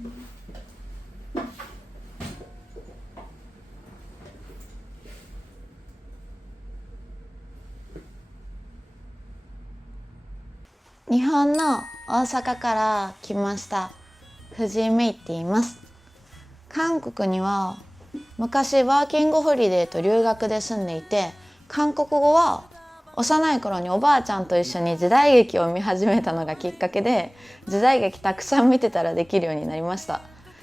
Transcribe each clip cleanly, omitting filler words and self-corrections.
日本の大阪から来ました藤井芽衣って言います。韓国には昔ワーキングホリデーと留学で住んでいて、韓国語は幼い頃におばあちゃんと一緒に時代劇を見始めたのがきっかけで、時代劇たくさん見てたらできるようになりました。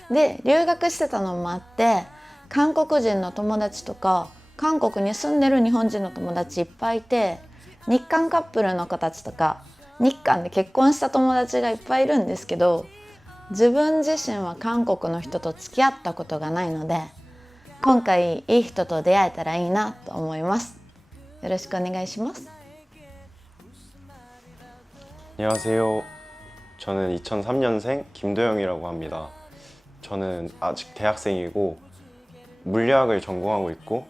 で、留学してたのもあって、韓国人の友達とか韓国に住んでる日本人の友達いっぱいいて、日韓カップルの子たちとか日韓で結婚した友達がいっぱいいるんですけど、自分自身は韓国の人と付き合ったことがないので、今回いい人と出会えたらいいなと思います。よろしくお願いします。 안녕하세요. 저는 2003년생 김도영이라고 합니다. 저는 아직 대학생이고 물리학을 전공하고 있고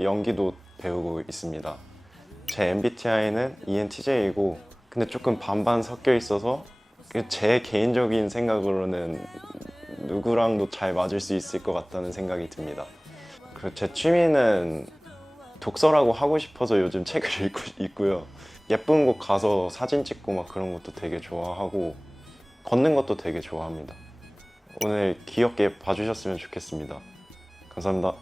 연기도 배우고 있습니다. 제 MBTI는 ENTJ이고, 근데 조금 반반 섞여 있어서 제 개인적인 생각으로는 누구랑도 잘 맞을 수 있을 것 같다는 생각이 듭니다. 그리고 제 취미는 독서라고 하고 싶어서 요즘 책을 읽고요. 예쁜 곳 가서 사진 찍고 막 그런 것도 되게 좋아하고, 걷는 것도 되게 좋아합니다. 오늘 귀엽게 봐주셨으면 좋겠습니다. 감사합니다.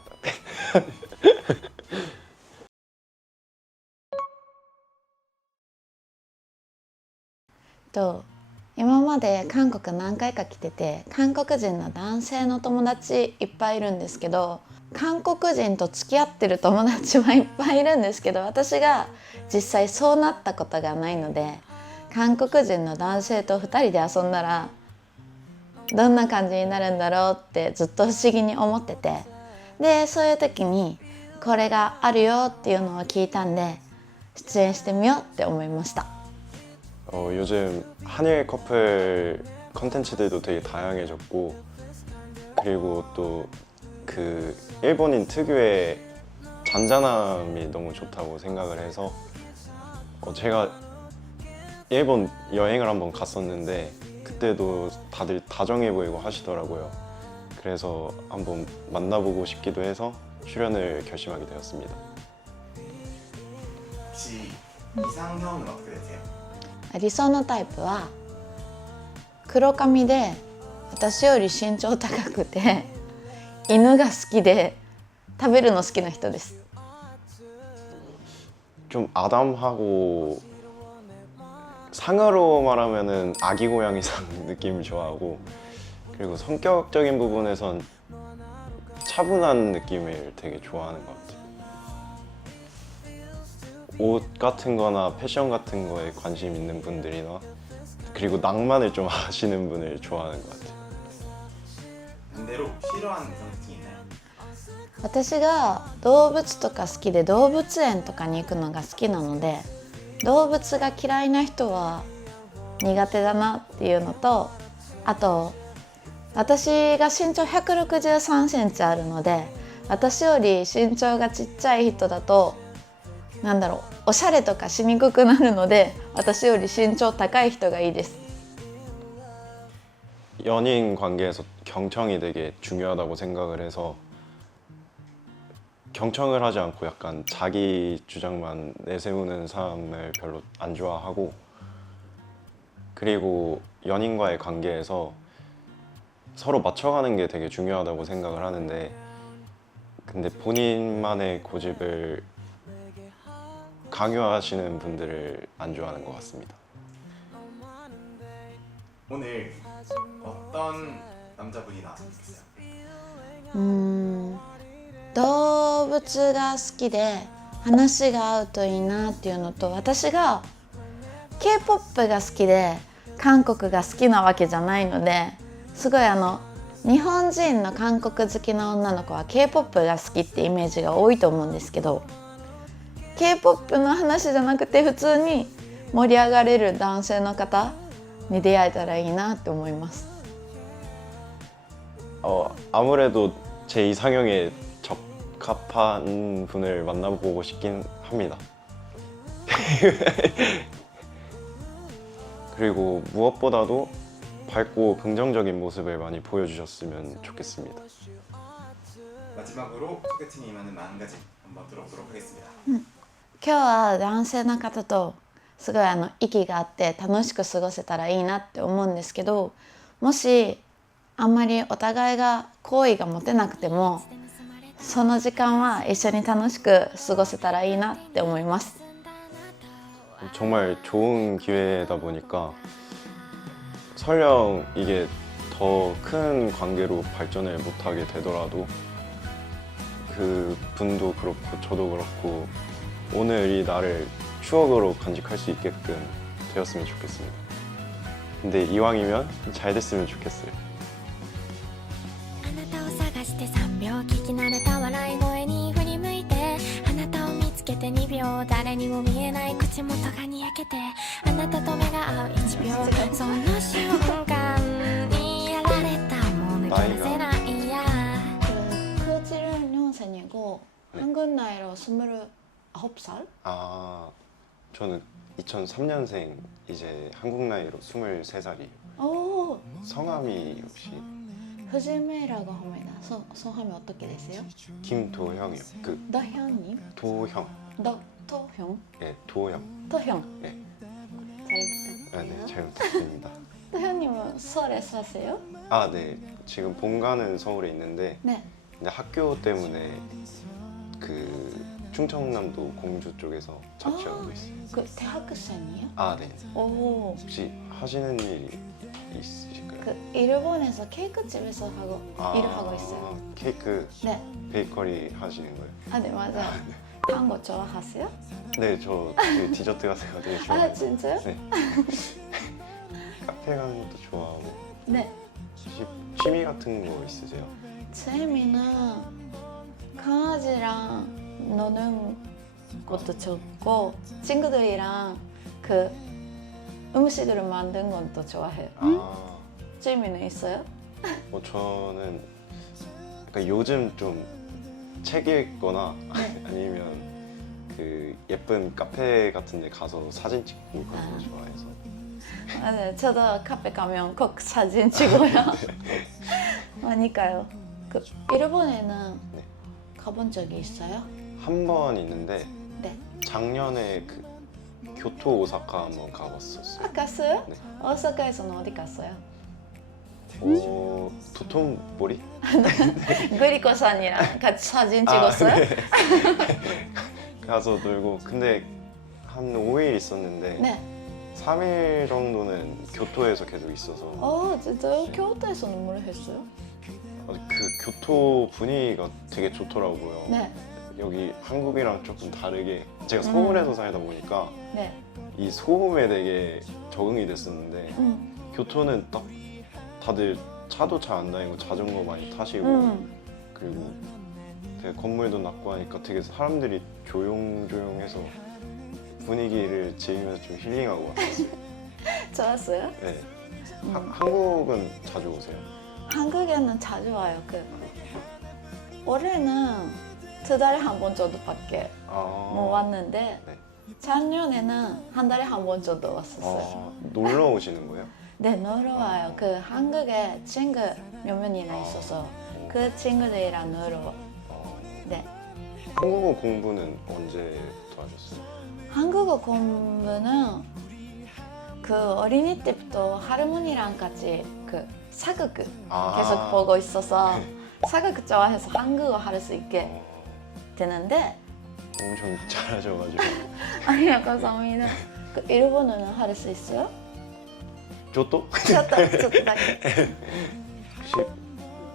今まで韓国何回か来てて、韓国人の男性の友達いっぱいいるんですけど、韓国人と付き合ってる友達はいっぱいいるんですけど、私が実際そうなったことがないので、韓国人の男性と2人で遊んだらどんな感じになるんだろうってずっと不思議に思ってて、でそういう時にこれがあるよっていうのを聞いたんで、出演してみようって思いました。 요즘 한일 커플 컨텐츠들도 되게 다양해졌고, 그리고 또 그 일본인 특유의 잔잔함이 너무 좋다고 생각을 해서 제가 일본 여행을 한번 갔었는데 그때도 다들 다정해 보이고 하시더라고요. 그래서 한번 만나보고 싶기도 해서 출연을 결심하게 되었습니다. 혹시 이상형은 어떻게 되세요? 理想のタイプは黒髪で私より身長高くて犬が好きで食べるの好きな人です。 좀 아담하고, 상어로 말하면은 아기 고양이상 느낌을 좋아하고, 그리고 성격적인 부분에선 차분한 느낌을 되게 좋아하는 것 같아요. 옷 같은 거나 패션 같은 거에 관심 있는 분들이나, 그리고 낭만을 좀 아시는 분을 좋아하는 것 같아요. 반대로 싫어하는 이성특징이 있나요? 私が動物とか好きで動物園とかに行くのが好きなので、動物が嫌いな人は苦手だなっていうのと、あと私が身長163センチあるので、私より身長がちっちゃい人だとおしゃれとかしにくくなるので、私より身長高い人がいいです。 연인 관계에서 경청이 되게 중요하다고 생각을 해서 경청을 하지 않고 약간 자기 주장만 내세우는 사람을 별로 안 좋아하고, 그리고 연인과의 관계에서 서로 맞춰가는 게 되게 중요하다고 생각을 하는데, 근데 본인만의 고집을 강요하시는 분들을 안 좋아하는 것 같습니다. 오늘 어떤 남자분이 나왔으면 좋겠어요? 動物が好きで話が合うといいなっていうのと、私が K-POP が好きで韓国が好きなわけじゃないので、すごい日本人の韓国好きな女の子は K-POP が好きってイメージが多いと思うんですけど、 K-POP の話じゃなくて普通に盛り上がれる男性の方に出会えたらいいなって思います。 아무래도 제 이상형에 적합한 분을 만나보고 싶긴 합니다. 그리고 무엇보다도 밝고 긍정적인 모습을 많이 보여주셨으면 좋겠습니다. 마지막으로 소개팅에 임하는 마음가짐 한번 들어보도록 하겠습니다. 今日は男性の方とすごい息があって楽しく過ごせたらいいなって思うんですけど、もしあんまりお互いが好意が持てなくてもその時間は一緒に楽しく過ごせたらいいなって思います。 정말 좋은 기회다 보니까 설령 이게 더 큰 관계로 발전을 못하게 되더라도 그 분도 그렇고 저도 그렇고 오늘 이 날을 추억으로 간직할 수 있게끔 되었으면 좋겠습니다. 근데 이왕이면 잘 됐으면 좋겠어요. あなたを探して3秒聞き慣れた笑い声に振り向いてあなたを見つけて2秒誰にも見えない口元がにやけてあなたと目が合う1秒その瞬間にやられたもう抜け出せないや 그 크지른년생이고 한국 나이로 29살? 아, 저는 2003년생 이제 한국 나이로 23살이에요. 오, 성함이 혹시 후지메이라고 합니다. 성함이 어떻게 되세요? 김도형이요. 그 너형님? 도형. 토형? 네, 도형. 토형. 네. 잘 부탁드려요. 네, 잘 부탁드립니다. 토형님은 서울에 사세요? 아, 네. 지금 본가는 서울에 있는데 네. 근데 학교 때문에 그 충청남도 공주 쪽에서 자취하고 있어요. 그 대학생이에요? 아, 네. 오, 혹시 하시는 일이 있으실까요? 그 일본에서 케이크 집에서 일을 하고 있어요. 케이크 네. 베이커리 하시는 거예요? 아, 네, 맞아요. 단 거 좋아하세요? 네, 저 그 디저트 같은 거 되게 좋아해요. 아, 진짜요? 네. 카페 가는 것도 좋아하고 네. 혹시 취미 같은 거 있으세요? 재미는 강아지랑 노는 것도 좋고 친구들이랑 그 음식을 만든 것도 좋아해요. 아, 재미는 있어요? 저는 그러니까 요즘 좀 책 읽거나 네. 아니면 그 예쁜 카페 같은 데 가서 사진 찍고 그런 거 아. 좋아해서 아, 네, 저도 카페 가면 꼭 사진 찍어요. 많이 가요. 그 일본에는 네. 가본 적이 있어요? 한 번 있는데 네. 작년에 그 교토 오사카 한번 가봤었어요. 아, 갔어요? 네. 오사카에서는 어디 갔어요? 도톤보리? 그리코산이랑 같이 사진 찍었어요? 아, 네. 가서 놀고 근데 한 5일 있었는데 네. 3일 정도는 교토에서 계속 있어서 아, 진짜요? 교토에서는 뭘 했어요? 그 교토 분위기가 되게 좋더라고요. 네. 여기 한국이랑 조금 다르게 제가 서울에서 살다 보니까 네. 이 소음에 되게 적응이 됐었는데 음. 교토는 딱 다들 차도 잘 안 다니고 자전거 많이 타시고 그리고 되게 건물도 낮고 하니까 되게 사람들이 조용조용해서 분위기를 즐기면서 좀 힐링하고 왔어요. 좋았어요? 네. 한국은 자주 오세요? 한국에는 자주 와요. 올해는 2달에 한 번 정도밖에 못 왔는데 네. 작년에는 한 달에 한 번 정도 왔었어요. 놀러 오시는 거예요? 네, 놀러 와요. 한국에 친구 몇 명이나 있어서 그 친구들이랑 놀러 와. 네. 한국어 공부는 언제부터 하셨어요? 한국어 공부는 그 어린이 때부터 할머니랑 같이 그 사극 계속 보고 있어서 사극 좋아해서 한국어 할 수 있게 되는데 엄청 잘하셔가지고 아니요, 감사합니다. 그 일본어는 할 수 있어요? 저도? 저도 다 혹시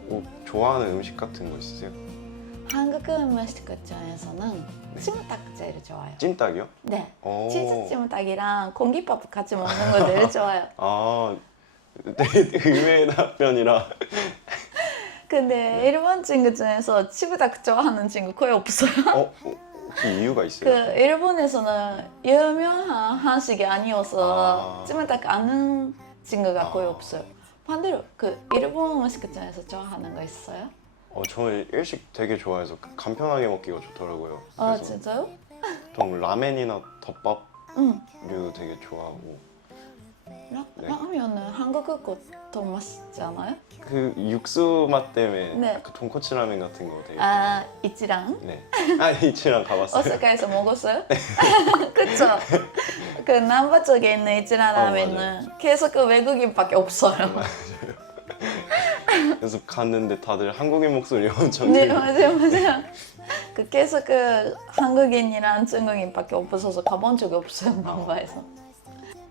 뭐 좋아하는 음식 같은 거 있으세요? 한국 음식 중에서는 찜닭 제일 좋아요. 찜닭이요? 네, 오. 치즈 찜닭이랑 공깃밥 같이 먹는 거 제일 좋아요. 아, 되게 의외의 답변이라 근데 일본 친구 중에서 찜닭 좋아하는 친구 거의 없어요. 혹시 이유가 그 있어요? 일본에서는 유명한 한식이 아니어서 아. 찜닭 아는 친구가 거의 없어요. 반대로 그 일본 음식 중에서 좋아하는 거 있어요? 저는 일식 되게 좋아해서 간편하게 먹기가 좋더라고요. 아, 그래서 진짜요? 보통 라멘이나 덮밥류 응. 되게 좋아하고 네. 라면은 한국 것도 맛있잖아요? 그 육수 맛 때문에 네. 그 돈코츠 라면 같은 거 되게 아, 이치랑? 네. 아 이치랑 가봤어요. 오사카에서 먹었어요? 그쵸? 그 남바 쪽에 있는 이치랑 라면은 계속 그 외국인밖에 없어요. 그래서 갔는데 다들 한국인 목소리 엄청 네, 들려. 맞아요. 그 계속 그 한국인이랑 중국인밖에 없어서 가본 적이 없어요, 남바에서.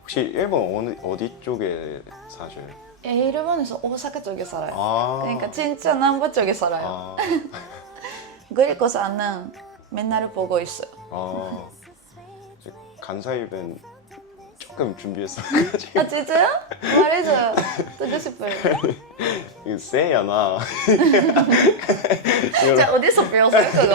혹시 일본 어디 쪽에 사셔요? 일본에서 오사카 쪽에 살아요. 아. 그러니까 진짜 남바 쪽에 살아요. 아. 그리고서는 맨날 보고 있어요. 아. 간사이弁조금 준비했어가지고 아 진짜요? 말해줘요. 듣고 싶어요. 이거 세야나 진짜 어디서 배웠어요 그거?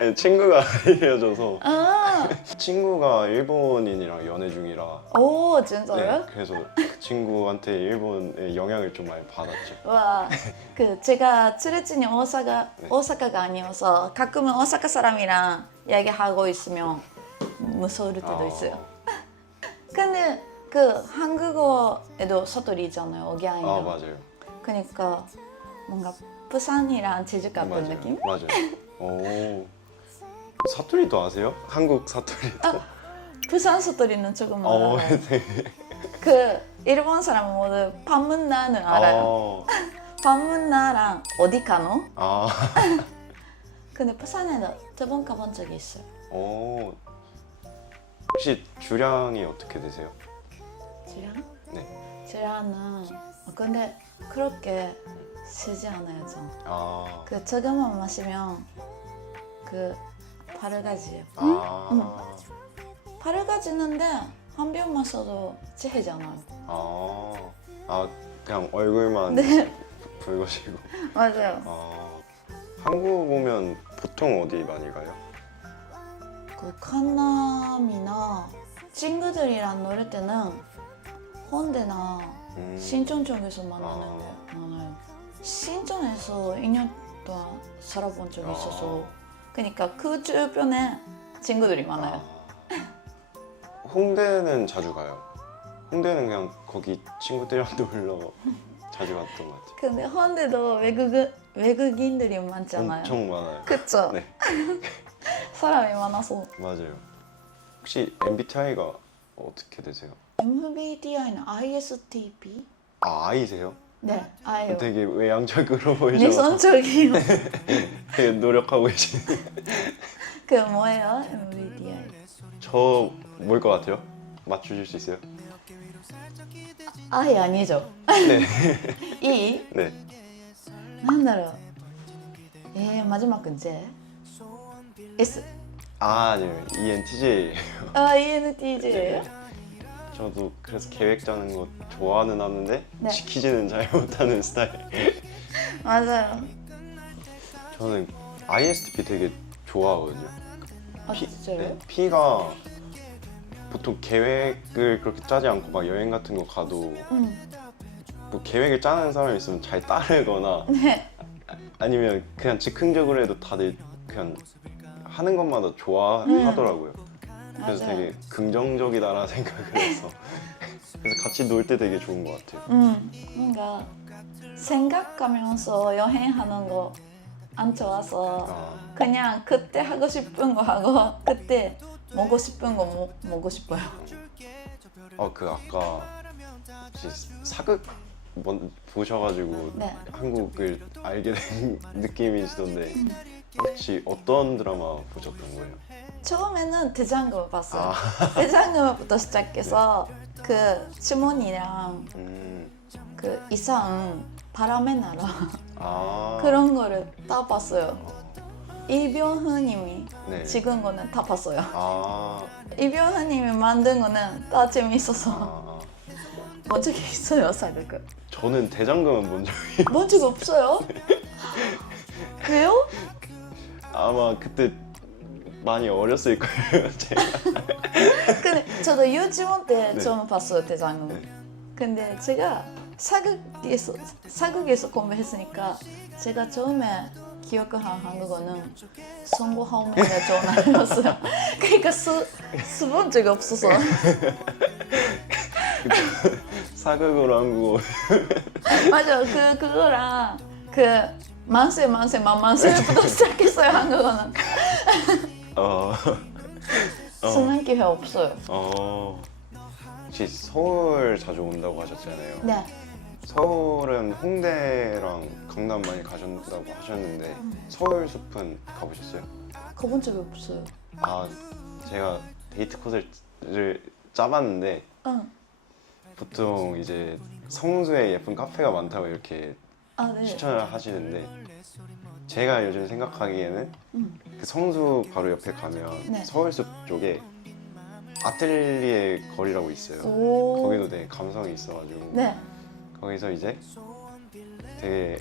아니, 친구가 알려줘서 아, 친구가 일본인이랑 연애 중이라 오 진짜요? 네, 그래서 그 친구한테 일본의 영향을 좀 많이 받았죠. 와, 그 제가 출신이 오사카가 아니어서 가끔은 오사카 사람이랑 이야기하고 있으면 무서울 때도 있어요. 근데 그 한국어에도 사투리잖아요, 억양이랑. 아 맞아요. 그러니까 뭔가 부산이랑 제주 같은 맞아요. 느낌? 맞아요. 오. 사투리도 아세요? 한국 사투리도. 부산 사투리는 조금 어, 알아요. 네. 그 일본 사람은 모두 밤문나는 알아요. 밤문나랑 어디 가노? 아. 근데 부산에는 두 번 가본 적이 있어요. 오. 혹시 주량이 어떻게 되세요? 주량? 네. 주량은 근데 그렇게 세지 않아요, 좀. 아. 그 조금만 마시면 그 바르가지예요. 아. 바르가지는데 한 병 마셔도 체해잖아요. 아. 아 그냥 얼굴만 네. 붉으시고. 맞아요. 아. 한국 오면 보통 어디 많이 가요? 그 강남이나 친구들이랑 놀 때는 홍대나 신촌 쪽에서 만나는 게 많아요. 신촌에서 2년 동안 살아본 적이 있어서 그러니까 그 주변에 친구들이 많아요. 홍대는 자주 가요. 홍대는 그냥 거기 친구들이랑 놀러 자주 갔던 것 같아요. 근데 홍대도 외국인들이 많잖아요. 엄청 많아요. 그쵸? 네. 사람이 많아서 맞아요. 혹시 MBTI가 어떻게 되세요? MBTI는 ISTP? 아 아이세요? 네, 아예요. 되게 외향적으로 보이셔서 내성적이요. 되게 노력하고 계시는. 그 뭐예요? MBTI? 저 뭘 것 같아요? 맞추실 수 있어요? 아예 아니죠. 네. E? 네. なんだろう 마지막은 J? S? 아 아니요 ENTJ. 아, ENTJ예요? 저도 그래서 계획 짜는 거 좋아는 하는데 네. 지키지는 잘 못하는 스타일. 맞아요. 저는 ISTP 되게 좋아하거든요. 아, 진짜요? 네, P가 보통 계획을 그렇게 짜지 않고 막 여행 같은 거 가도 뭐 계획을 짜는 사람이 있으면 잘 따르거나 네. 아니면 그냥 즉흥적으로 해도 다들 그냥 하는 것마다 좋아하더라고요. 그래서 맞아요. 되게 긍정적이다라는 생각을 해서 그래서 같이 놀 때 되게 좋은 것 같아요. 뭔가 생각하면서 여행하는 거 안 좋아서 아, 그냥 그때 하고 싶은 거 하고 그때 먹고 싶은 거 먹고 싶어요. 그 아까 혹시 사극 보셔가지고 네. 한국을 알게 된 느낌이시던데 혹시 어떤 드라마 보셨던 거예요? 처음에는 대장금 봤어요. 아. 대장금부터 시작해서 그 주머니랑 그 이상 바람의 나라 아. 그런 거를 다 봤어요. 이병헌님이 네. 찍은 거는 다 봤어요. 아. 이병헌님이 만든 거는 다 재밌어서 아. 본 적이 있어요, 사극. 저는 대장금은 본 적이 본 적 없어요? 왜요? 아마 그때 많이 어렸을 거예요. 제가. 근데 저도 유치원 때 네. 처음 봤어요, 대장금. 네. 근데 제가 사극에서 공부했으니까 제가 처음에 기억한 한국어는 성공하오면가 전화였어요. 그러니까 수본 적이 없어서. 사극으로 한국어. 맞아. 그거랑 만세 만세부터 시작했어요. 한국어는. 어. 쓰는 기회 없어요. 혹시 서울 자주 온다고 하셨잖아요. 네. 서울은 홍대랑 강남 많이 가셨다고 하셨는데 서울 숲은 가보셨어요? 가본 적이 없어요. 아, 제가 데이트 코스를 짜봤는데 응. 보통 이제 성수에 예쁜 카페가 많다고 이렇게 아, 네. 추천을 하시는데 제가 요즘 생각하기에는 그 성수 바로 옆에 가면 네. 서울숲 쪽에 아틀리에 거리라고 있어요. 오. 거기도 되게 감성이 있어가지고 네. 거기서 이제 되게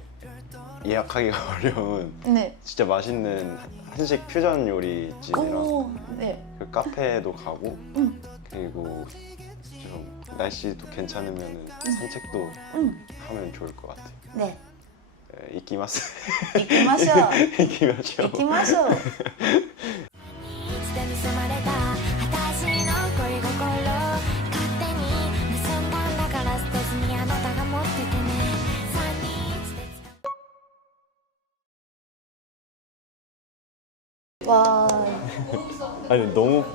예약하기가 어려운 네. 진짜 맛있는 한식 퓨전 요리집이랑 오. 네. 그 카페도 가고 응. 그리고 좀 날씨도 괜찮으면 산책도 하면 좋을 것 같아요. 네. 이끼마스. 이키마쇼. 이끼마쇼. 이키마쇼. いつで盗まれた私の恋心勝手に盗んだんだから捨てずにあなたが持っててね3人で使う 와. 아니 너무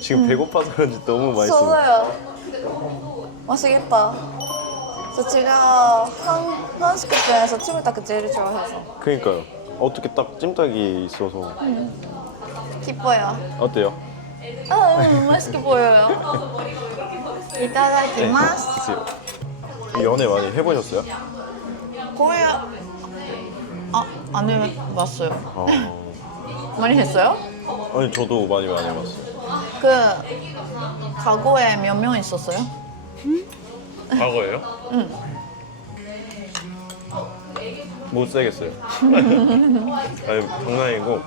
지금 배고파서 그런지 너무 맛있어. 좋아요. 맛있겠다. 저 제가 한식 중에서 찜닭 제일 좋아해서. 그러니까요. 어떻게 딱 찜닭이 있어서 기뻐요. 어때요? 맛있게 보여요. 이따다키마스. 드세요. 연애 많이 해보셨어요? 거의 안 해봤어요. 많이 했어요? 아니 저도 많이 해봤어요. 그 과거에 몇 명 있었어요? 과거예요? 응. 못 살겠어요. 아니 장난이고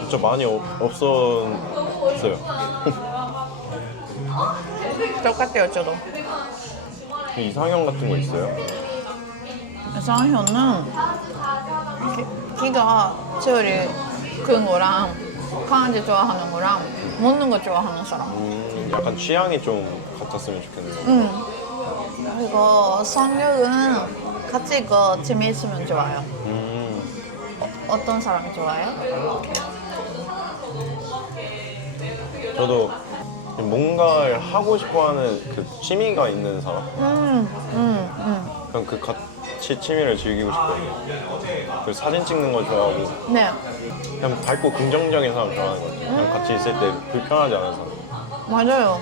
진짜 많이 없었어요. 똑같아요, 저도. 이상형 같은 거 있어요? 이상형은 키가 제일 큰 거랑 강아지 좋아하는 거랑 먹는 거 좋아하는 사람. 약간 취향이 좀 같았으면 좋겠는 거. 그리고 성격은 같이 있고 재미있으면 좋아요. 어떤 사람이 좋아요? 저도 뭔가를 하고 싶어하는 그 취미가 있는 사람. 그냥 그 같이 취미를 즐기고 싶거든요. 그 사진 찍는 거 좋아하고 네, 그냥 밝고 긍정적인 사람 좋아하는 거 같아요. 그냥 같이 있을 때 불편하지 않은 사람. 맞아요.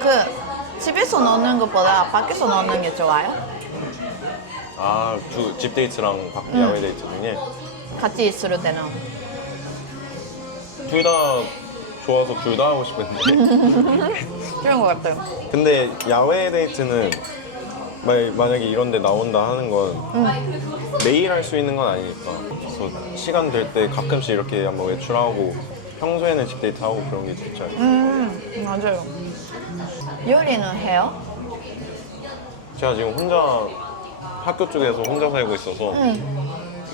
그 집에서 노는 것보다 밖에서 노는 게 좋아요? 아, 집 데이트랑 밖 야외 데이트 중에 같이 있을 때는. 둘 다 좋아서 둘 다 하고 싶은데 그런 것 같아요. 근데 야외 데이트는 만약에 이런 데 나온다 하는 건 매일 할 수 있는 건 아니니까 그래서 시간 될 때 가끔씩 이렇게 한번 외출하고 평소에는 집 데이트 하고 그런 게 좋지 않아요? 맞아요. 요리는 해요? 제가 지금 혼자 학교 쪽에서 혼자 살고 있어서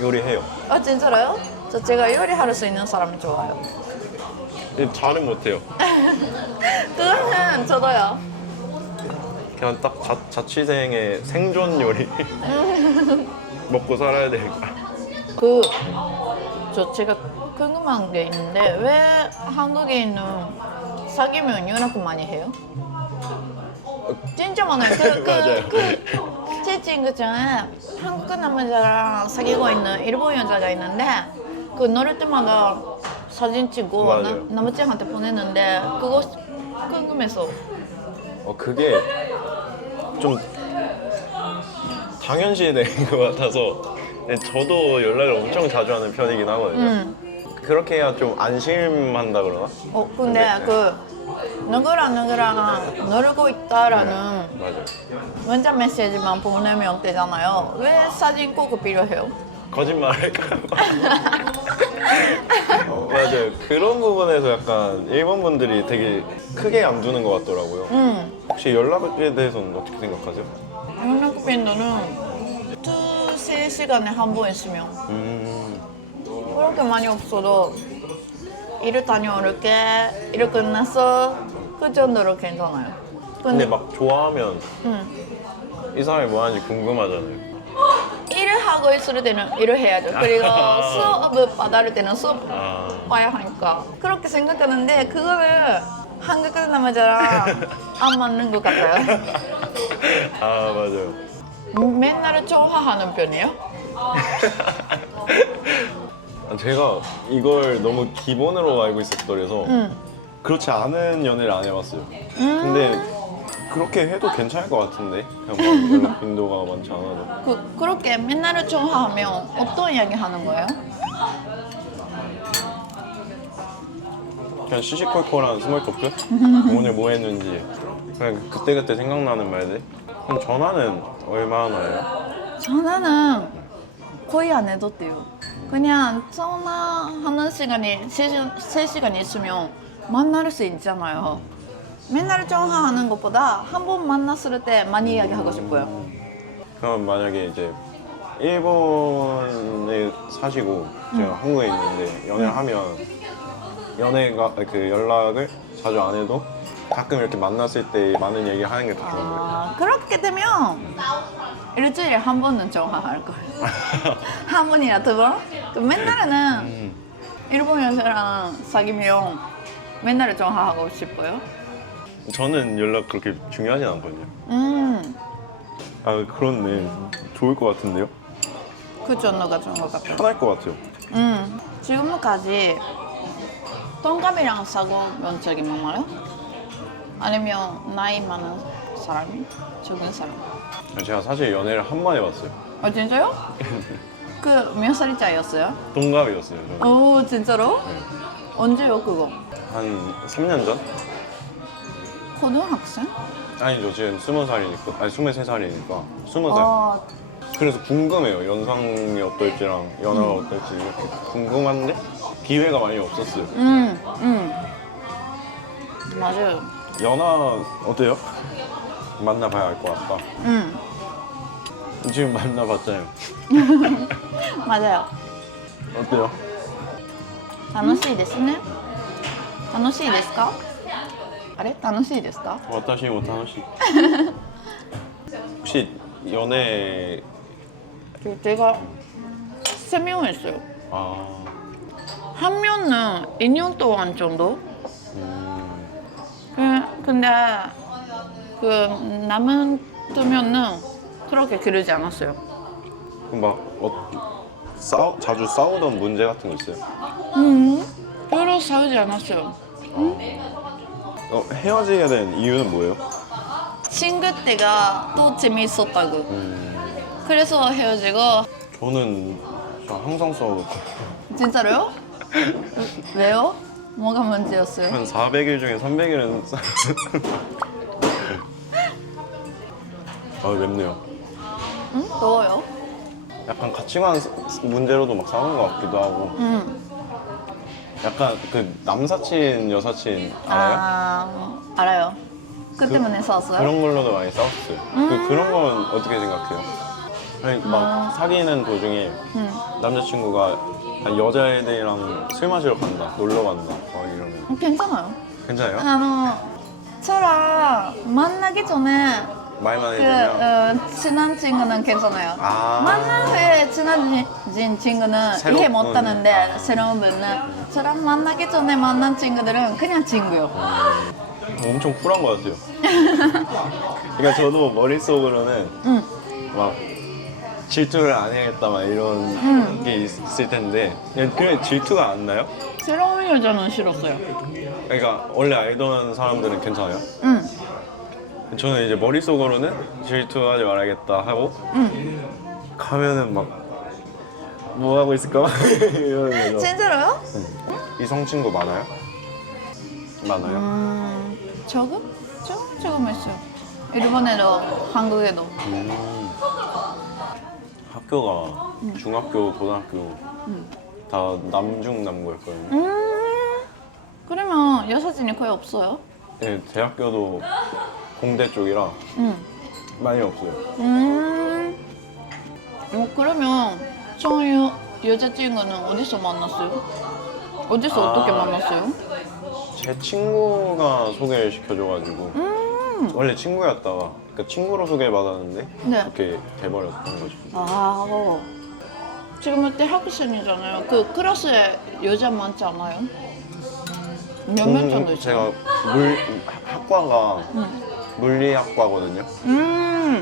요리해요. 아, 진짜로요? 제가 요리할 수 있는 사람이 좋아요. 잘은 못해요. 그거는 저도요. 그냥 딱 자취생의 생존 요리 먹고 살아야 되니까. 제가 궁금한 게 있는데 왜 한국인은 사귀면 연락 많이 해요? 진짜 많아요. 맞아요. 제 친구 중에 한국 남자랑 사귀고 있는 일본 여자가 있는데 그 놀 때마다 사진 찍고 맞아요. 남자친구한테 보내는데 그거 궁금해서. 그게 좀 당연시 된 것 같아서 저도 연락을 엄청 자주 하는 편이긴 하거든요. 그렇게 해야 좀 안심한다 그러나? 근데 네. 누구랑 놀고 있다라는 맞아요. 문자 메시지만 보내면 되잖아요. 왜 사진 꼭 필요해요? 거짓말 할까요? 맞아요. 그런 부분에서 약간 일본 분들이 되게 크게 안 두는 것 같더라고요. 혹시 연락에 대해서는 어떻게 생각하세요? 연락 빈도는 2-3시간에 한 번 있으면 그렇게 많이 없어도 일 다녀올게, 일 끝났어 그 정도로 괜찮아요. 근데 막 좋아하면 응. 이 사람이 뭐 하는지 궁금하잖아요. 일을 하고 있을 때는 일을 해야죠. 그리고 수업을 받을 때는 수업 아, 봐야 하니까 그렇게 생각하는데 그거를 한국 남자랑 안 맞는 것 같아요. 아 맞아요. 맨날 좋아하는 편이에요? 제가 이걸 너무 기본으로 알고 있었더라서 응. 그렇지 않은 연애를 안 해봤어요. 근데 그렇게 해도 괜찮을 것 같은데 그냥 막 연락 빈도가 많지 않아도. 그렇게 맨날 좋아하면 어떤 이야기 하는 거예요? 그냥 시시콜콜한 스몰 토크? 오늘 뭐 했는지 그냥 그때그때 생각나는 말들. 그럼 전화는 얼마나 해요? 전화는 거의 안 해도 돼요. 그냥 전화하는 시간이 3시간 있으면 만날 수 있잖아요. 맨날 전화하는 것보다 한 번 만났을 때 많이 이야기하고 싶어요. 그럼 만약에 이제 일본에 사시고 제가 한국에 있는데 연애를 하면 연애가 그 연락을 자주 안 해도 가끔 이렇게 만났을 때 많은 얘기 하는 게 더 좋은 거예요. 그렇게 되면 일주일에 한 번은 전화할 거예요. 한 번이나 두 번? 그 맨날은 일본 여자랑 사귀면 맨날 전화하고 싶어요. 저는 연락 그렇게 중요하진 않거든요. 아 그렇네. 좋을 것 같은데요? 그 정도가 좋은 것 같아요. 편할 것 같아요. 지금까지 동갑이랑 사귀어본 적이 많아요? 아니면 나이 많은 사람이? 적은 사람? 제가 사실 연애를 한 번 해봤어요. 아 진짜요? 그 몇 살이 차이였어요? 동갑이었어요. 저는. 오 진짜로? 네. 언제요 그거? 한 3년 전? 고등학생? 아니죠. 지금 20살이니까 아니 23살이니까 20살. 아 그래서 궁금해요. 연상이 어떨지랑 연하가 어떨지 이렇게 궁금한데 기회가 많이 없었어요. 맞아요. 연하 어때요? 만나봐야 알 것 같다. 지금 만나봤잖아요. 맞아요. 어때요? 楽しいですね。楽しいですか？あれ楽しいですか？ 와타시 오타노시. 혹시 연애 제가 3명 있어요. 아 한 명은 2년 동안 정도? 근데 그 남은 2명은 그렇게 기르지 않았어요. 그럼 막 자주 싸우던 문제 같은 거 있어요? 별로 싸우지 않았어요. 헤어지게 된 이유는 뭐예요? 친구 때가 또 재미있었다고. 그래서 헤어지고. 저는 항상 싸우고 진짜로요? 왜요? 뭐가 문제였어요? 한 400일 중에 300일은 아 맵네요. 응? 더워요? 약간 가치관 문제로도 막 싸우는 것 같기도 하고 약간 그 남사친 여사친 알아요? 알아요. 그 때문에 싸웠어요? 그런 걸로도 많이 싸웠어요. 그런 건 어떻게 생각해요? 아니, 막 사귀는 도중에 남자친구가 여자애들이랑 술 마시러 간다, 놀러 간다 막 이러면 괜찮아요. 괜찮아요? 저랑 만나기 전에 말만 해주면 친한 친구는 괜찮아요. 아. 만난 후에 친해진 친구는 새로운 이해 못하는데 새로운 분은 저랑 만나기 전에 만난 친구들은 그냥 친구요. 엄청 쿨한 것 같아요. 그러니까 저도 머릿속으로는 막 질투를 안 해야겠다 막 이런 게 있을 텐데 그냥 질투가 안 나요? 새로운 여자는 싫었어요. 그러니까 원래 알던 사람들은 괜찮아요? 저는 이제 머릿속으로는 질투하지 말아야겠다 하고 가면은 막 뭐 하고 있을까 막 이러는 거죠. 진짜로요? 이성 친구 많아요? 많아요? 조금 있어요. 일본에도 한국에도. 학교가 중학교, 고등학교 다 남중남고였거든요. 그러면 여사친이 거의 없어요? 네, 대학교도 공대 쪽이라 많이 없어요. 그러면 저 여자친구는 어디서 만났어요? 어디서 어떻게 만났어요? 제 친구가 소개를 시켜줘가지고 원래 친구였다가 그러니까 친구로 소개받았는데 네. 그렇게 돼버렸던 거죠. 아, 지금 그때 학생이잖아요. 그 클래스에 여자 많지 않아요? 몇 명 정도 있어요? 제가 학과가 물리학과거든요.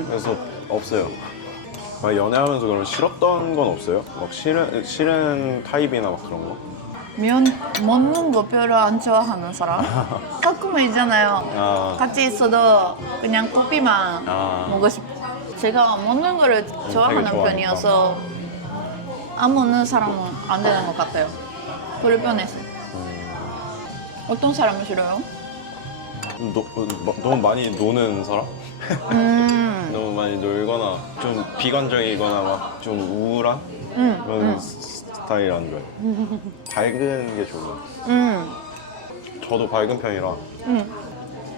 그래서 없어요. 막 연애하면서 그럼 싫었던 건 없어요? 막 싫은 타입이나 막 그런 거? 면 먹는 거 별로 안 좋아하는 사람? 가끔은 있잖아요. 아, 같이 있어도 그냥 커피만 아. 먹고 싶어. 제가 먹는 거를 좋아하는 좋아하니까. 편이어서 안 먹는 사람은 안 되는 것 같아요. 불편해서. 어떤 사람이 싫어요? 너무 많이 노는 사람? 음, 너무 많이 놀거나 좀 비관적이거나 막 좀 우울한 그런 스타일 안 좋아해요. 밝은 게 좋아요. 저도 밝은 편이라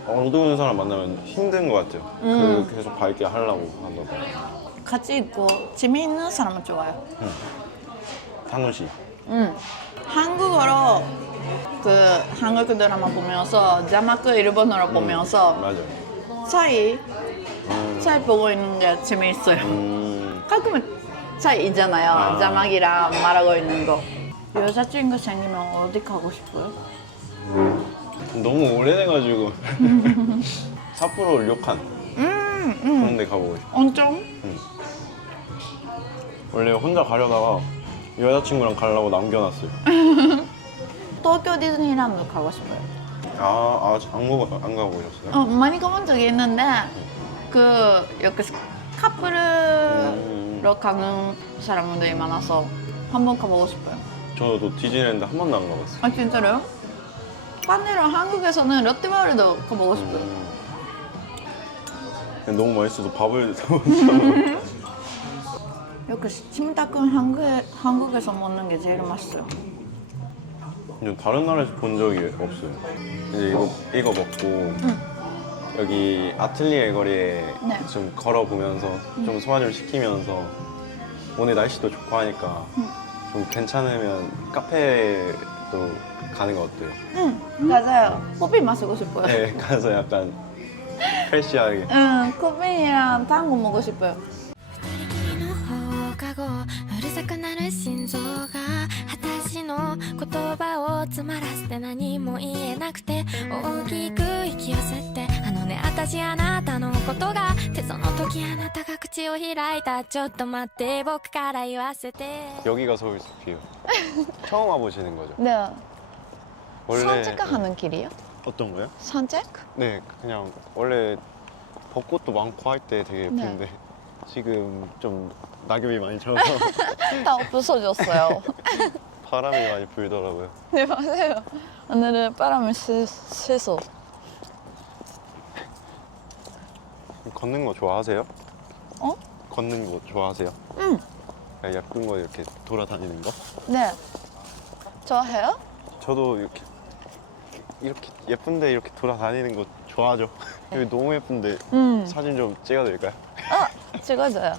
어두운 사람 만나면 힘든 것 같아요. 그 계속 밝게 하려고 하다가. 같이 있고 재미있는 사람은 좋아요. 상훈 씨. 한국어로 그 한국 드라마 보면서 자막 일본어로 보면서 맞아요. 차이 보고 있는 게 재미있어요. 가끔은 차이 있잖아요. 아. 자막이랑 말하고 있는 거. 여자친구 생기면 어디 가고 싶어요? 너무 오래돼가지고 삿포로 료칸 그런 데 가보고 싶어요. 엄청? 원래 혼자 가려다가 여자친구랑 가려고 남겨놨어요. 도쿄 디즈니랜드 가고 싶어요. 아직 안 가고 오셨어요? 많이 가본 적이 있는데 그 이렇게 커플로 가는 사람들이 많아서 한번 가보고 싶어요. 저도 디즈니랜드 한 번도 안 가봤어요. 아 진짜로요? 반대로 한국에서는 롯데월드 가보고 싶어요. 너무 맛있어서 밥을 이렇게 찜닭은 한국에서 먹는 게 제일 맛있어요. 다른 나라에서 본 적이 없어요. 이제 이거 먹고 여기 아틀리에 거리에 네. 좀 걸어보면서 좀 소화 좀 시키면서 오늘 날씨도 좋고 하니까 좀 괜찮으면 카페도 가는 거 어때요? 맞아요. 커피 마시고 싶어요. 네, 가서 약간 프레시하게. 커피랑 tango 먹고 싶어요. 二人きりの放課後うるさくなる心臓が私の言葉を詰まらせて何も言えなくて大きく息を吸ってあのね私あなたのことがってその時あなたが口を開いたちょっと待って僕から言わせて 여기가 서울숲이에요. 처음 와보시는 거죠? 네. 원래 산책하는 길이요? 어떤 거요? 산책? 네, 그냥 원래 벚꽃도 많고 할 때 되게 예쁜데 지금 좀 낙엽이 많이 져서 다 없어졌어요. 바람이 많이 불더라고요. 네 맞아요. 오늘은 바람이 세서. 걷는 거 좋아하세요? 어? 걷는 거 좋아하세요? 응. 그냥 예쁜 거 이렇게 돌아다니는 거? 네. 좋아해요? 저도 이렇게 예쁜데 이렇게 돌아다니는 거 좋아하죠. 여기 너무 예쁜데 사진 좀 찍어도 될까요? 찍어줘요.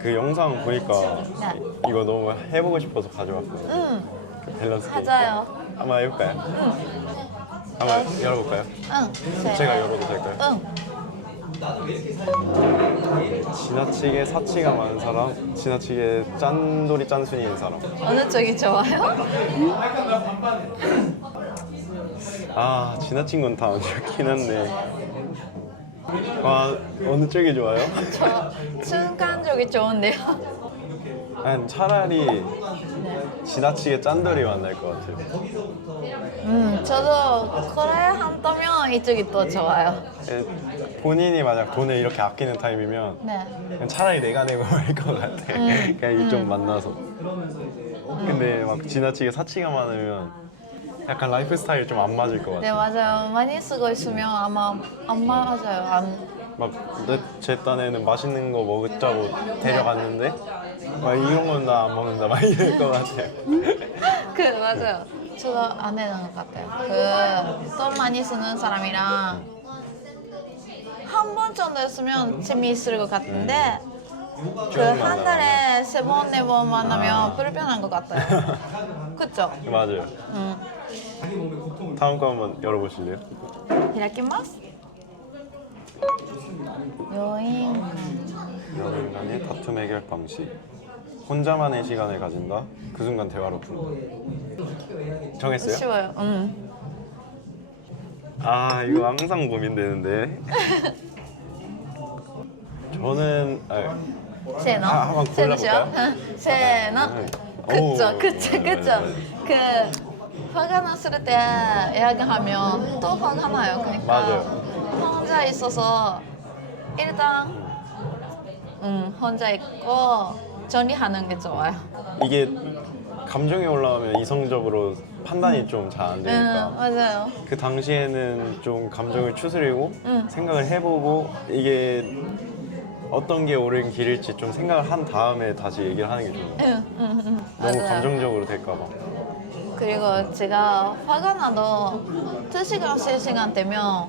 그 영상 보니까 이거 너무 해보고 싶어서 가져왔거든요. 그 밸런스 게임. 맞아요. 한번 해볼까요? 한번 열어볼까요? 응. 제가 열어도 될까요? 응. 지나치게 사치가 많은 사람, 지나치게 짠돌이 짠순이인 사람. 어느 쪽이 좋아요? 지나친 건 다 안 좋긴 한데. 어느 쪽이 좋아요? 저 순간 쪽이 좋은데요. 아니, 차라리 지나치게 짠돌이 만날 것 같아요. 저도 그래 한다면 이쪽이 더 좋아요. 본인이 만약 돈을 이렇게 아끼는 타입이면 네. 그냥 차라리 내가 내고 말 것 같아. 그냥 이쪽 만나서. 근데 막 지나치게 사치가 많으면 약간 라이프 스타일 좀 안 맞을 것 네, 같아요. 맞아요. 많이 쓰고 있으면 아마 안 맞아요. 막 제 딴에는 맛있는 거 먹자고 데려갔는데 막 이런 건 나 안 먹는다 막 이럴 것 같아요. 맞아요. 저도 안 해는 것 같아요. 돈 많이 쓰는 사람이랑 한 번 정도 했으면 재미있을 것 같은데 한 달에 3번, 4번 만나면 불편한 것 같아요. 그쵸? 맞아요. 다음 거 한번 열어보실래요? 開きます. 여행. 여행간의 다툼 해결 방식. 혼자만의 시간을 가진다. 그 순간 대화로 푼다. 정했어요? 쉬워요. 아 이거 항상 고민되는데. 저는 세ーの. 한번 골라볼까요? せーの. 그쵸, 그쵸, 그쵸. 화가 났을 때 이야기하면 또 화가 나요. 그러니까 맞아요. 혼자 있어서 일단 혼자 있고 정리하는 게 좋아요. 이게 감정이 올라오면 이성적으로 판단이 좀 잘 안 되니까 맞아요. 그 당시에는 좀 감정을 추스리고 생각을 해보고 이게 어떤 게 옳은 길일지 좀 생각을 한 다음에 다시 얘기를 하는 게 좋아요. 너무 맞아요. 감정적으로 될까 봐. 그리고 제가 화가 나도 2시간, 3시간 되면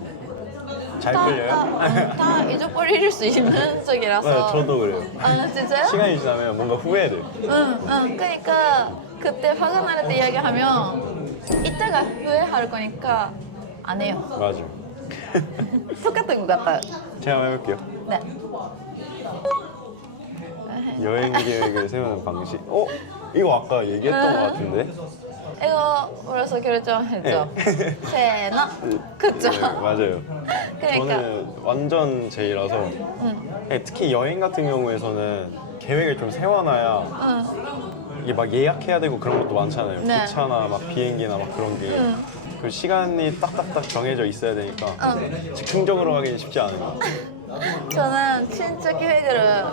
잘 풀려요? 다 잊어버릴 수 있는 쪽이라서. 네, 저도 그래요. 아, 진짜요? 시간이 지나면 뭔가 후회돼요. 그러니까 그때 화가 날 때 이야기하면 이따가 후회할 거니까 안 해요. 맞아. 똑같은 것 같아요. 제가 한번 해볼게요. 네. 여행 계획을 세우는 방식. 이거 아까 얘기했던 것 같은데? 이거 그래서 결정했죠. 세노. 그쵸? 네, 맞아요. 그러니까. 저는 완전 제이라서 특히 여행 같은 경우에서는 계획을 좀 세워놔야 이게 막 예약해야 되고 그런 것도 많잖아요. 네. 기차나 막 비행기나 막 그런 게. 그 시간이 딱딱딱 정해져 있어야 되니까 즉흥적으로 하기는 쉽지 않은 것 같아요. 저는 진짜 계획을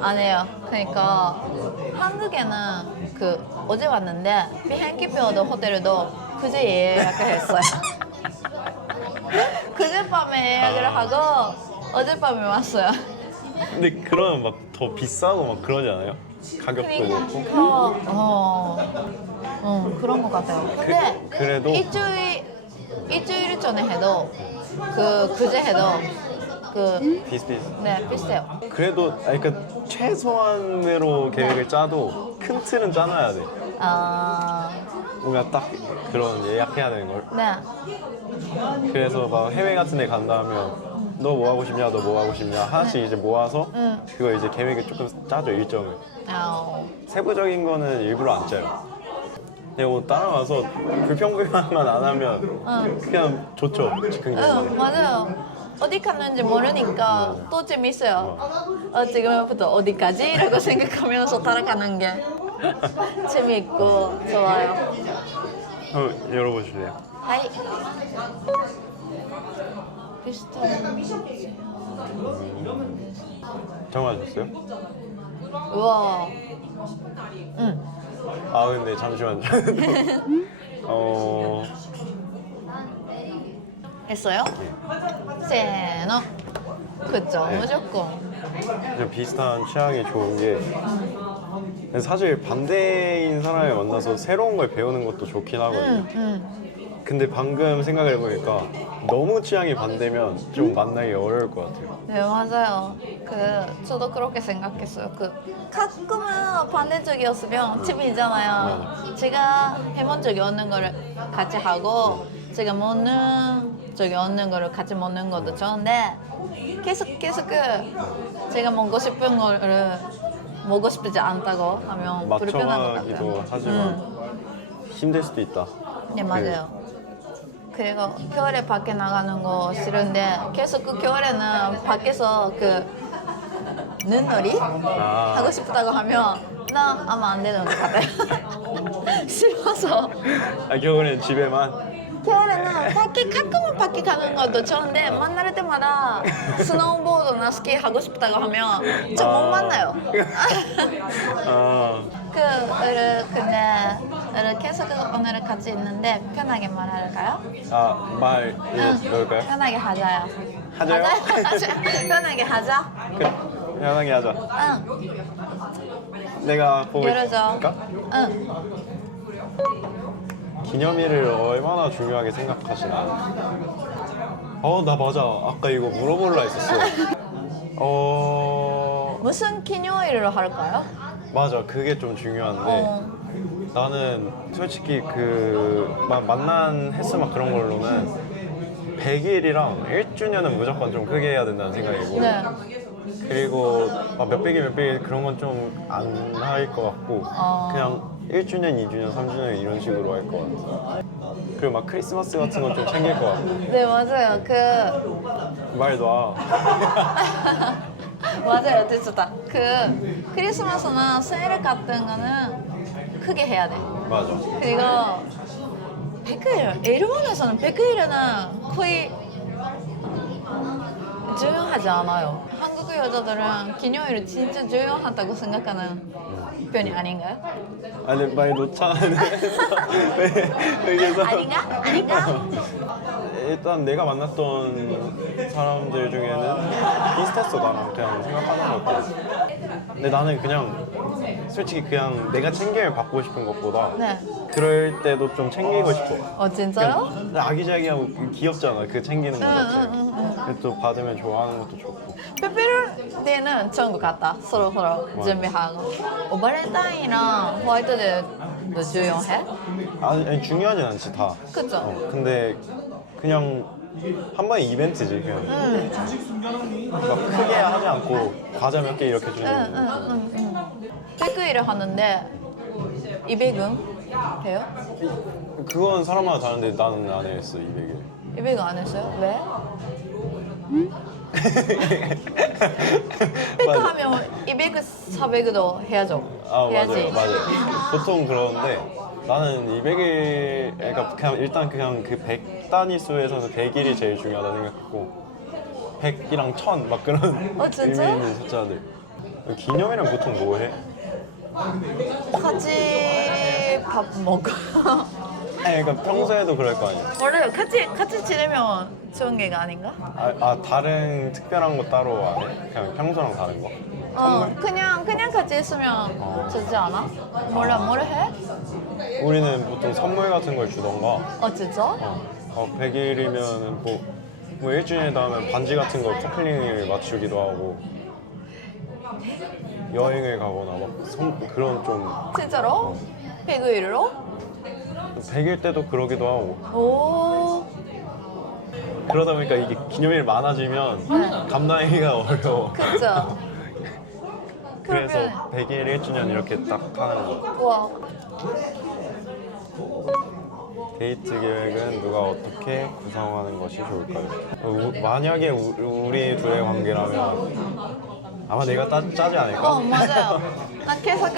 안 해요. 그러니까 한국에는 어제 왔는데 비행기표도 호텔도 그제 예약을 했어요. 그제밤에 예약을 하고 어젯밤에 왔어요. 근데 그러면 막 더 비싸고 막 그러지 않아요? 가격도 그렇고. 그런 것 같아요. 근데 그래도 일주일 전에 해도 그제 해도 비슷비슷. 네 비슷해요. 그래도 그러니까 최소한으로 계획을 짜도 큰 틀은 짜놔야 돼. 아, 뭔가 딱 그런 예약해야 되는 걸. 네. 그래서 막 해외 같은 데 간다 하면 너 뭐 하고 싶냐, 너 뭐 하고 싶냐 하나씩 이제 모아서 그거 이제 계획을 조금 짜줘 일정을. 세부적인 거는 일부러 안 짜요. 그냥 뭐 따라와서 불평불만만 안 하면 그냥 좋죠 즉흥적으로. 맞아요. 어디 갔는지 모르니까 또 재밌어요. 지금부터 어디까지? 라고 생각하면서 따라가는 게 재밌고 좋아요. 한번 열어보실래요? 하이. 비슷한. 정하셨어요? 우와. 아 근데 잠시만요. 했어요? 세노. 그쵸, 네. 무조건. 좀 비슷한 취향이 좋은 게 사실 반대인 사람을 만나서 새로운 걸 배우는 것도 좋긴 하거든요. 근데 방금 생각을 해보니까 너무 취향이 반대면 좀 만나기 어려울 것 같아요. 네, 맞아요. 저도 그렇게 생각했어요. 가끔은 반대쪽이었으면 재미있잖아요. 제가 해본 적이 없는 거를 같이 하고, 제가 먹는 적이 없는 거를 같이 먹는 것도 좋은데, 계속 제가 먹고 싶은 거를 먹고 싶지 않다고 하면 불편한 것 같아요. 맞춰가기도 하지만 힘들 수도 있다. 네, 맞아요. 그리고 겨울에 밖에 나가는 거 싫은데 계속 겨울에는 밖에서 눈놀이 하고 싶다고 하면 나 아마 안 되는 것 같아요. 싫어서. 겨울엔 집에만. 겨울에는 밖에 가는 것도 좋은데 만날 때마다 스노우보드나 스키 하고 싶다고 하면 좀 못 만나요. 아, 근데 계속 오늘 같이 있는데 편하게 말할까요? 말 넣을까요? 편하게 하자요. 하자요? 편하게 하자. 그래, 편하게 하자. 응. 내가 보고 열어줘. 있을까? 응. 기념일을 얼마나 중요하게 생각하시나요? 나 맞아. 아까 이거 물어보려 했었어. 무슨 기념일을 할까요? 맞아. 그게 좀 중요한데 나는 솔직히 만난 횟수 막 그런 걸로는 100일이랑 1주년은 무조건 좀 크게 해야 된다는 생각이고 네. 그리고 막 몇백일 그런 건 좀 안 할 것 같고 그냥 1주년, 2주년, 3주년 이런 식으로 할 것 같아. 그리고 막 크리스마스 같은 건 좀 챙길 것 같고. 네, 맞아요. 말 놔. 맞아요. 됐다. 크리스마스나 생일 같은 거는 크게 해야 돼. 맞아. 그리고 100일, 일본에서는 100일은 거의 중요하지 않아요. 한국 여자들은 기념일을 진짜 중요하다고 생각하는 편이 아닌가요? 아니 말 놓자. 그래서 아닌가? 일단 내가 만났던 사람들 중에는 비슷했어. 나랑 그냥 생각하는 것도. 근데 나는 그냥 솔직히 그냥 내가 챙김을 받고 싶은 것보다 네. 그럴 때도 좀 챙기고 싶어. 진짜요? 그냥 아기자기하고 귀엽잖아. 그 챙기는 거 자체. 응. 근데 또 받으면 좋아하는 것도 좋고. 페페를 때는 좋은 것 같다. 서로 준비하고. 발렌타인이랑 화이트데이도 중요해? 아니 중요하진 않지 다. 그쵸? 근데 그냥 한 번의 이벤트지 그냥. 막 크게 하지 않고 과자 몇 개 이렇게 주는 거. 100일을 하는데 200은 해요? 그건 사람마다 다른데 나는 안 했어 200일. 200은 안 했어요? 왜? 100 하면 200, 400도 해야죠. 해야지. 맞아요. 보통 그러는데 나는 200일 그러니까 그냥 일단 그냥 그 100단위 수에서는 100일이 제일 중요하다 생각했고 100이랑 1000 막 그런 진짜? 의미 있는 숫자들. 기념일은 보통 뭐 해? 같이 밥 먹고. 아니 그러니까 평소에도 그럴 거 아니야. 원래 같이 지내면 좋은 게 아닌가? 다른 특별한 거 따로 안 해? 그냥 평소랑 다른 거? 그냥 같이 있으면 좋지 않아? 뭐를 해? 우리는 보통 선물 같은 걸 주던가 진짜? 100일이면은 뭐 1주년에 닿으면 반지 같은 거 커플링을 맞추기도 하고 여행을 가거나 막 그런 좀 진짜로? 100일로? 100일 때도 그러기도 하고 오. 그러다 보니까 이게 기념일 많아지면 감당하기가 어려워. 그쵸? 그래서 그러면 100일 1주년 이렇게 딱 하는 거. 와. 데이트 계획은 누가 어떻게 구성하는 것이 좋을까요? 만약에 우리 둘의 관계라면 아마 내가 짜지 않을까? 맞아요. 난 계속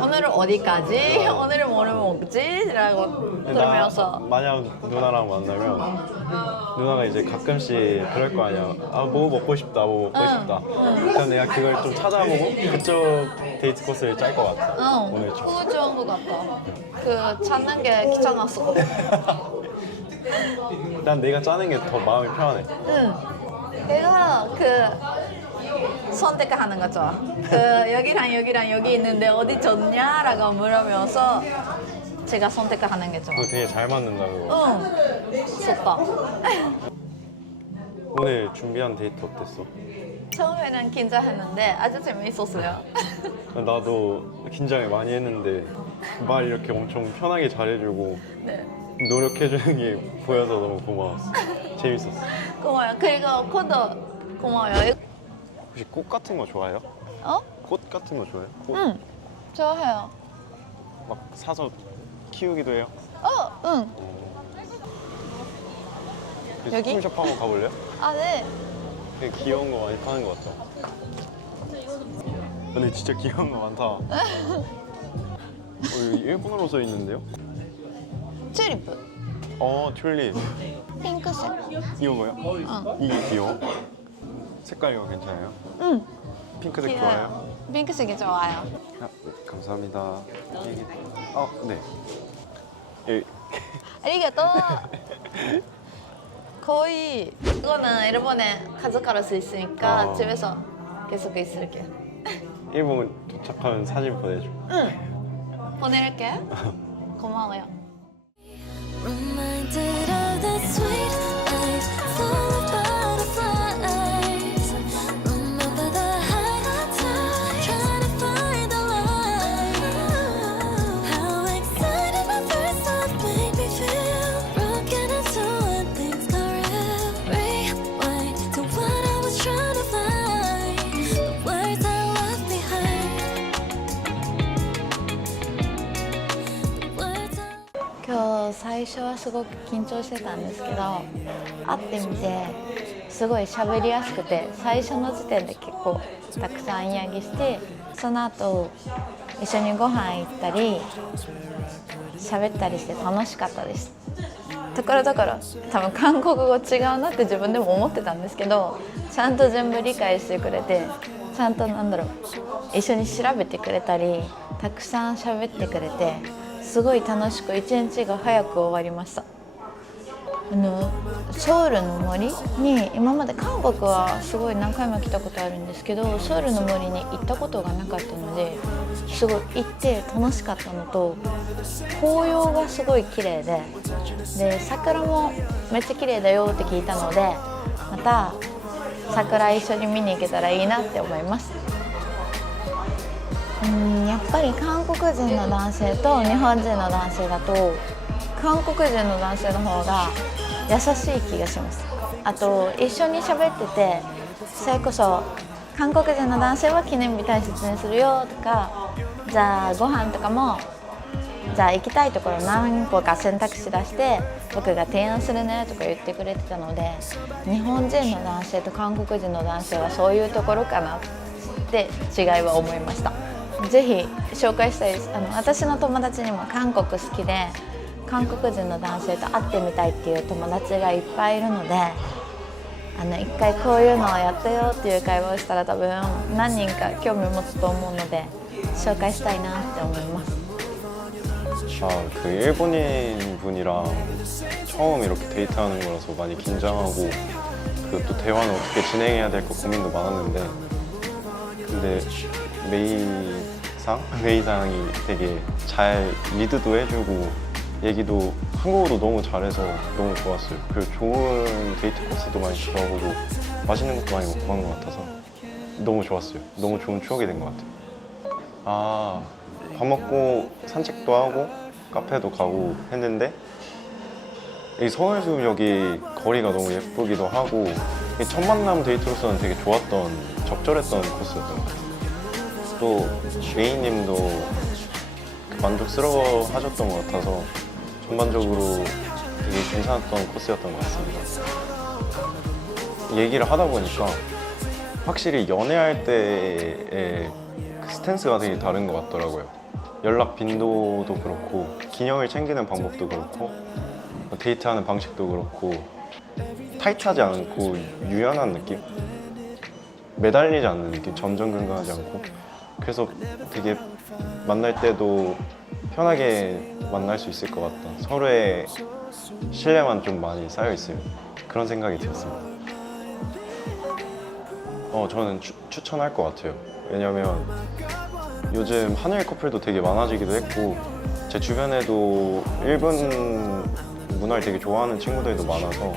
오늘은 어디까지? 오늘은 뭐를 먹지? 라고 들으면서 만약 누나랑 만나면 누나가 이제 가끔씩 그럴 거 아니야. 뭐 먹고 싶다, 뭐 먹고 싶다. 그럼 내가 그걸 좀 찾아보고 그쪽 데이트 코스를 짤 것 같아. 오늘처럼. 그거 좋은 것 같다. 찾는 게 귀찮았어. 난 내가 짜는 게 더 마음이 편해. 내가 선택하는 거 좋아. 여기랑 여기 있는데 어디 좋냐라고 물으면서 제가 선택하는 게 좋아. 그거 되게 잘 맞는다 그거. 좋다. 오늘 준비한 데이트 어땠어? 처음에는 긴장했는데 아주 재밌었어요. 나도 긴장을 많이 했는데 말 이렇게 엄청 편하게 잘해주고 네. 노력해주는 게 보여서 너무 고마웠어. 재밌었어. 고마워요. 그리고 코도 고마워요. 혹시 꽃 같은 거 좋아해요? 꽃 같은 거 좋아해요? 꽃 좋아해요. 막 사서 키우기도 해요? 응. 여기? 스쿨숍 한번 가볼래요? 네. 되게 귀여운 거 많이 파는 것 같죠? 근데 진짜 귀여운 거 많다. 여기 일본어로 써 있는데요? 튤립. 튤립. 핑크색. 이거 뭐야? 이게 귀여워? 색깔 이거 괜찮아요? 응. 핑크색 좋아요? 핑크색이 좋아요. 아, 네, 감사합니다. 네. 아리가또. 거의 이거는 일본에 가져갈 수 있으니까 집에서 계속 있을게. 일본 도착하면 사진 보내줘. 응. 보낼게. 고마워요. Reminded of the sweet life, full of butterflies. Remember the high tide, trying to find the light. How excited my first love made me feel. Broken into when things got real. Rewind to what I was trying to find. The words I left behind. The words I 今日最初はすごく緊張してたんですけど、会ってみてすごい喋りやすくて、最初の時点で結構たくさんイヤギして、その後一緒にご飯行ったり喋ったりして楽しかったです。ところどころ多分韓国語違うなって自分でも思ってたんですけど、ちゃんと全部理解してくれて、ちゃんと一緒に調べてくれたり、たくさん喋ってくれて、すごい楽しく一日が早く終わりました。ソウルの森に今まで韓国はすごい何回も来たことあるんですけど、ソウルの森に行ったことがなかったので、すごい行って楽しかったのと、紅葉がすごい綺麗で、桜もめっちゃ綺麗だよって聞いたので、また桜一緒に見に行けたらいいなって思います。やっぱり韓国人の男性と日本人の男性だと、韓国人の男性の方が優しい気がします。あと一緒に喋ってて、それこそ韓国人の男性は記念日大切にするよとか、じゃあご飯とかも、じゃあ行きたいところ何個か選択肢出して僕が提案するねとか言ってくれてたので、日本人の男性と韓国人の男性はそういうところかなって違いは思いました。ぜひ紹介したいです。私の友達にも韓国好きで、韓国人の男性と会ってみたいっていう友達がいっぱいいるので、一回こういうのをやったよっていう会話をしたら多分何人か興味を持つと思うので、紹介したいなって思います。그 일본인 분이랑 처음 이렇게 데이트하는 거라서 많이 긴장하고, 그 또 대화는 어떻게 진행해야 될까 고민도 많았는데, 근데 메이상이 되게 잘 리드도 해주고 얘기도 한국어도 너무 잘해서 너무 좋았어요. 그리고 좋은 데이트 코스도 많이 잡아보고 맛있는 것도 많이 먹고 한 것 같아서 너무 좋았어요. 너무 좋은 추억이 된 것 같아요. 밥 먹고 산책도 하고 카페도 가고 했는데, 이 서울숲역이 거리가 너무 예쁘기도 하고, 첫 만남 데이트로서는 되게 좋았던, 적절했던 코스였던 것 같아요. 또 메이님도 만족스러워 하셨던 것 같아서 전반적으로 되게 괜찮았던 코스였던 것 같습니다. 얘기를 하다 보니까 확실히 연애할 때의 그 스탠스가 되게 다른 것 같더라고요. 연락 빈도도 그렇고, 기념일 챙기는 방법도 그렇고, 데이트하는 방식도 그렇고, 타이트하지 않고 유연한 느낌? 매달리지 않는 느낌? 전전긍긍하지 않고. 그래서 되게 만날 때도 편하게 만날 수 있을 것 같다. 서로의 신뢰만 좀 많이 쌓여 있으면, 그런 생각이 들었습니다. 저는 추천할 것 같아요. 왜냐면 요즘 한일 커플도 되게 많아지기도 했고, 제 주변에도 일본 문화를 되게 좋아하는 친구들도 많아서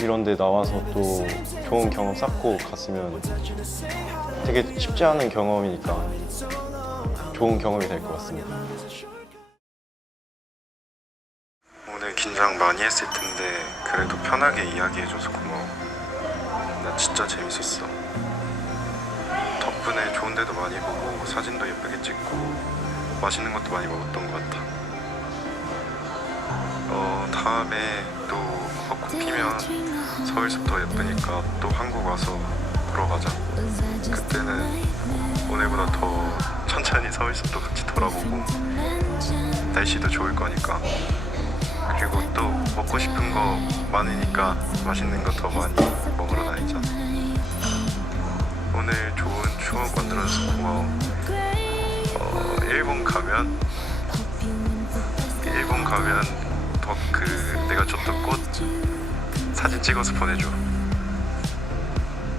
이런 데 나와서 또 좋은 경험 쌓고 갔으면, 되게 쉽지 않은 경험이니까 좋은 경험이 될 것 같습니다. 오늘 긴장 많이 했을 텐데 그래도 편하게 이야기해줘서 고마워. 나 진짜 재밌었어. 덕분에 좋은 데도 많이 보고 사진도 예쁘게 찍고 맛있는 것도 많이 먹었던 것 같아. 다음에 또 벚꽃 피면 서울숲 더 예쁘니까 또 한국 와서 보러 가자. 그때는 오늘보다 더 천천히 서울숲도 같이 돌아보고 날씨도 좋을 거니까 그리고 또 먹고 싶은 거 많으니까 맛있는 거 더 많이 먹으러 다니자. 오늘 좋은 추억 만들어줘서 고마워. 일본 가면 더 내가 줬던 꽃 사진 찍어서 보내줘.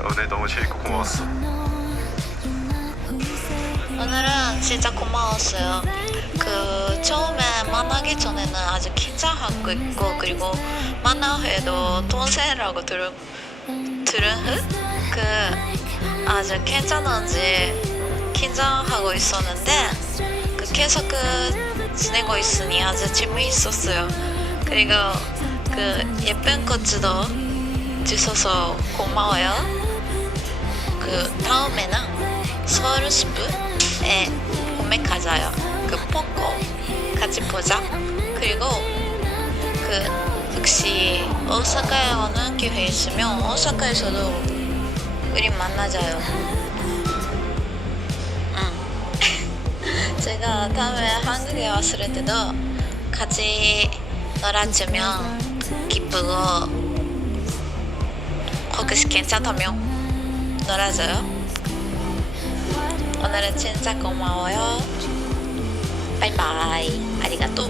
오늘 너무 재밌고 고마웠어. 오늘은 진짜 고마웠어요. 처음에 만나기 전에는 아주 긴장하고 있고, 그리고 만나회도 동생이라고 들은 아주 괜찮은지 긴장하고 있었는데 계속 지내고 있으니 아주 재미있었어요. 그리고 예쁜 꽃도 주셔서 고마워요. 다음에는 서울숲에 봄에 가자요. 벚꽃 같이 보자. 그리고 혹시 오사카에 오는 기회 있으면 오사카에서도 우리 만나자요. 제가 다음에 한국에 왔을 때도 같이 놀아주면 기쁘고, 혹시 괜찮다면 놀아줘요. 오늘은 진짜 고마워요. 바이바이. 아리가또.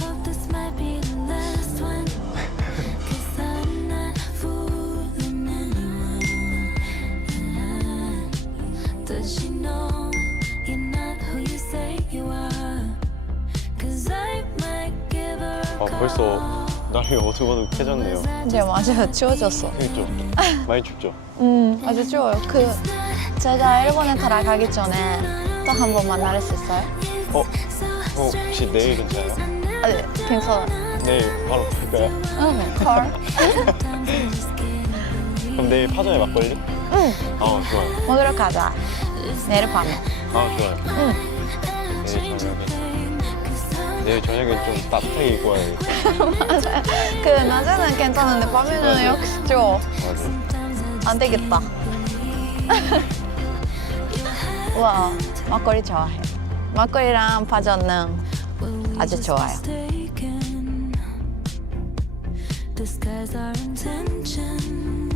Hope this might be the last one. 'Cause I'm not fooling anyone. Does she know you're not who you say you are? 'Cause I might give her a 벌써 날이 어둑어둑해졌네요. 네, 맞아요. 추워졌어. 그렇죠? 많이 춥죠? 아주 추워요. 제가 일본에 돌아가기 전에 또 한 번 만날 수 있어요? 혹시 내일 괜찮아요? 네, 괜찮아요. 내일 바로 갈까요? 응, 콜. 그럼 내일 파전에 막걸리? 좋아요. 먹으러 가자. 내일 밤에. 좋아요. 내일 저녁에 좀 따뜻하게 입고 와야겠다. 맞아요. 낮에는 괜찮은데 밤에는 역시 추워. 맞아요. 안 되겠다. 와, 막걸리 좋아해. 막걸리랑 파전은 아주 좋아요. Disguise our intention.